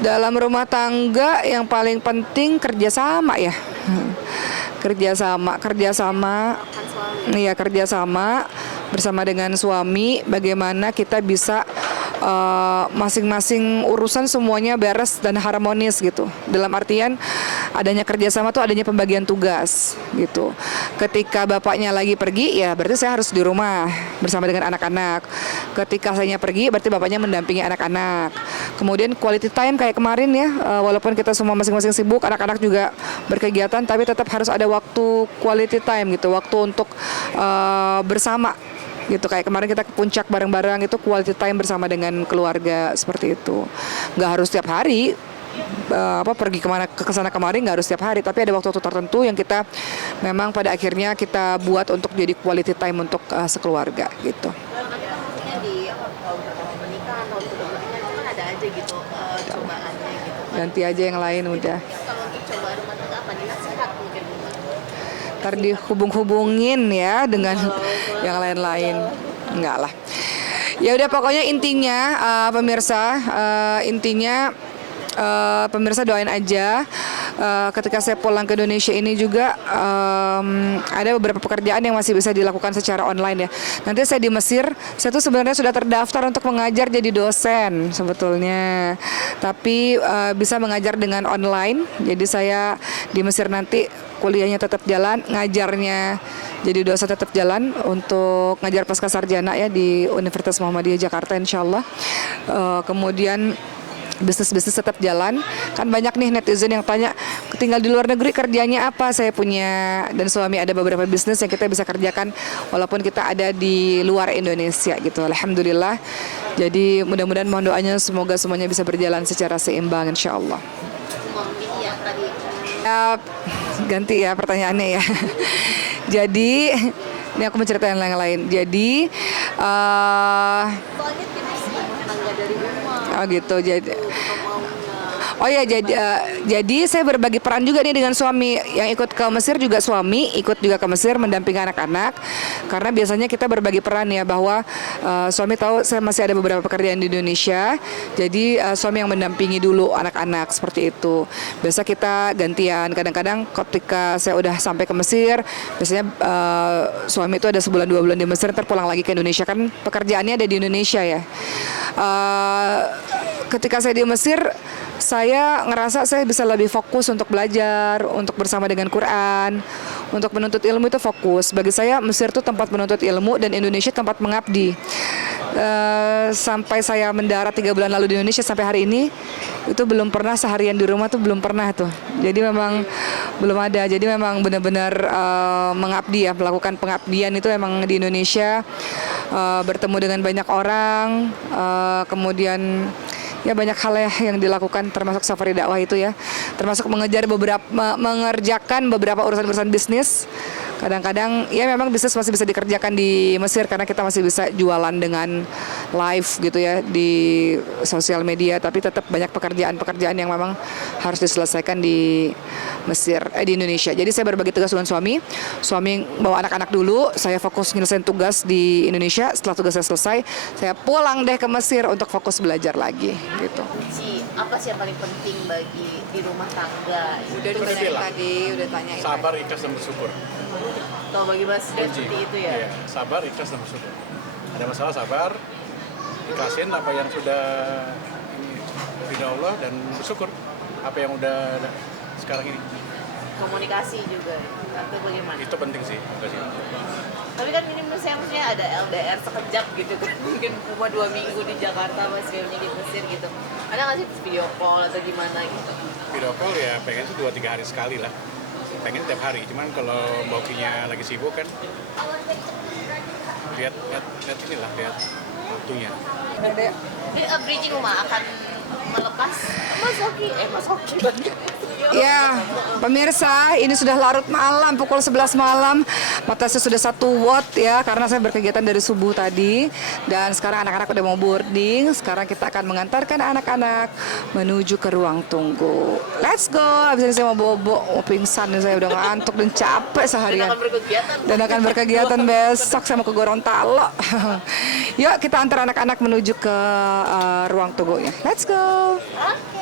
Dalam rumah tangga yang paling penting kerjasama ya. Kerjasama, iya kerjasama bersama dengan suami. Bagaimana kita bisa masing-masing urusan semuanya beres dan harmonis gitu. Dalam artian adanya kerjasama tuh adanya pembagian tugas gitu. Ketika bapaknya lagi pergi ya berarti saya harus di rumah bersama dengan anak-anak. Ketika saya pergi berarti bapaknya mendampingi anak-anak. Kemudian quality time kayak kemarin ya, walaupun kita semua masing-masing sibuk, anak-anak juga berkegiatan, tapi tetap harus ada waktu quality time gitu, waktu untuk bersama gitu. Kayak kemarin kita ke puncak bareng-bareng, itu quality time bersama dengan keluarga seperti itu. Nggak harus setiap hari pergi kemana ke sana kemari, nggak harus setiap hari, tapi ada waktu-waktu tertentu yang kita memang pada akhirnya kita buat untuk jadi quality time untuk sekeluarga gitu. Di pernikahan atau pernikahan kan ada aja gitu cobaannya gitu. Ganti aja yang lain udah. Kalau untuk coba rumah tangga apa nih, nasihat mungkin? Ntar dihubung-hubungin ya dengan yang lain-lain. Enggak lah. Ya udah pokoknya intinya pemirsa doain aja. Ketika saya pulang ke Indonesia ini juga ada beberapa pekerjaan yang masih bisa dilakukan secara online ya. Nanti saya di Mesir, saya tuh sebenarnya sudah terdaftar untuk mengajar jadi dosen sebetulnya. Tapi bisa mengajar dengan online. Jadi saya di Mesir nanti kuliahnya tetap jalan, ngajarnya jadi dosen tetap jalan untuk ngajar pasca sarjana ya di Universitas Muhammadiyah Jakarta insyaallah. Kemudian bisnis-bisnis tetap jalan. Kan banyak nih netizen yang tanya, tinggal di luar negeri kerjanya apa? Saya punya dan suami ada beberapa bisnis yang kita bisa kerjakan walaupun kita ada di luar Indonesia gitu. Alhamdulillah. Jadi mudah-mudahan mohon doanya semoga semuanya bisa berjalan secara seimbang insyaallah. Ya tadi Ya, ganti ya pertanyaannya ya. Jadi ini aku menceritain yang lain. Jadi soalnya tips rumah tangga dari rumah. oh gitu. Jadi Maunya. oh ya jadi saya berbagi peran juga nih dengan suami. Yang ikut ke Mesir juga suami, ikut juga ke Mesir mendampingi anak-anak. Karena biasanya kita berbagi peran ya, bahwa suami tahu saya masih ada beberapa pekerjaan di Indonesia. Jadi suami yang mendampingi dulu anak-anak seperti itu. Biasa kita gantian. Kadang-kadang ketika saya udah sampai ke Mesir, biasanya suami itu ada sebulan 2 bulan di Mesir, ntar pulang lagi ke Indonesia, kan pekerjaannya ada di Indonesia ya. Ketika saya di Mesir, saya ngerasa saya bisa lebih fokus untuk belajar, untuk bersama dengan Quran, untuk menuntut ilmu itu fokus. Bagi saya Mesir itu tempat menuntut ilmu dan Indonesia tempat mengabdi. Sampai saya mendarat 3 bulan lalu di Indonesia sampai hari ini, itu belum pernah seharian di rumah tuh belum pernah tuh. Jadi memang belum ada. Jadi memang benar-benar mengabdi ya, melakukan pengabdian itu memang di Indonesia, bertemu dengan banyak orang, kemudian ya banyak hal yang dilakukan termasuk safari dakwah itu ya, termasuk mengerjakan beberapa urusan-urusan bisnis. Kadang-kadang ya memang bisnis masih bisa dikerjakan di Mesir karena kita masih bisa jualan dengan live gitu ya di sosial media, tapi tetap banyak pekerjaan-pekerjaan yang memang harus diselesaikan di Mesir, di Indonesia. Jadi saya berbagi tugas dengan suami bawa anak-anak dulu, saya fokus nyelesain tugas di Indonesia. Setelah tugas saya selesai, saya pulang deh ke Mesir untuk fokus belajar lagi gitu. Apa sih yang paling penting bagi di rumah tangga? Udah ditanyain tadi, udah tanyain. Sabar, ikhlas, dan bersyukur. Kalau bagi Mas Ded Kunci. seperti itu ya. Iya, sabar, ikhlas, dan bersyukur. Ada masalah, sabar, ikhlasin apa yang sudah ini ridha Allah, dan bersyukur apa yang udah sekarang ini. Komunikasi juga atau bagaimana? Itu penting sih. Tapi kan ini maksudnya ada LDR sekejap gitu kan. Mungkin cuma 2 minggu di Jakarta, Mas kayaknya di Mesir gitu. Ada nggak sih video call atau gimana gitu? Video call ya pengen sih 2-3 hari sekali lah. Pengen tiap hari, cuman kalau Mbak Okinya lagi sibuk kan, lihat waktunya. Ini bridging rumah akan melepas Mas Oki. Ya, pemirsa, ini sudah larut malam, pukul 11 malam. Mata saya sudah 1 watt ya, karena saya berkegiatan dari subuh tadi. Dan sekarang anak-anak udah mau boarding. Sekarang kita akan mengantarkan anak-anak menuju ke ruang tunggu. Let's go. Habis ini saya mau bobo, mau pingsan. Saya udah ngantuk dan capek seharian. Dan akan berkegiatan besok. Saya mau ke Gorontalo. Yuk kita antar anak-anak menuju ke ruang tunggunya. Let's go. Oke.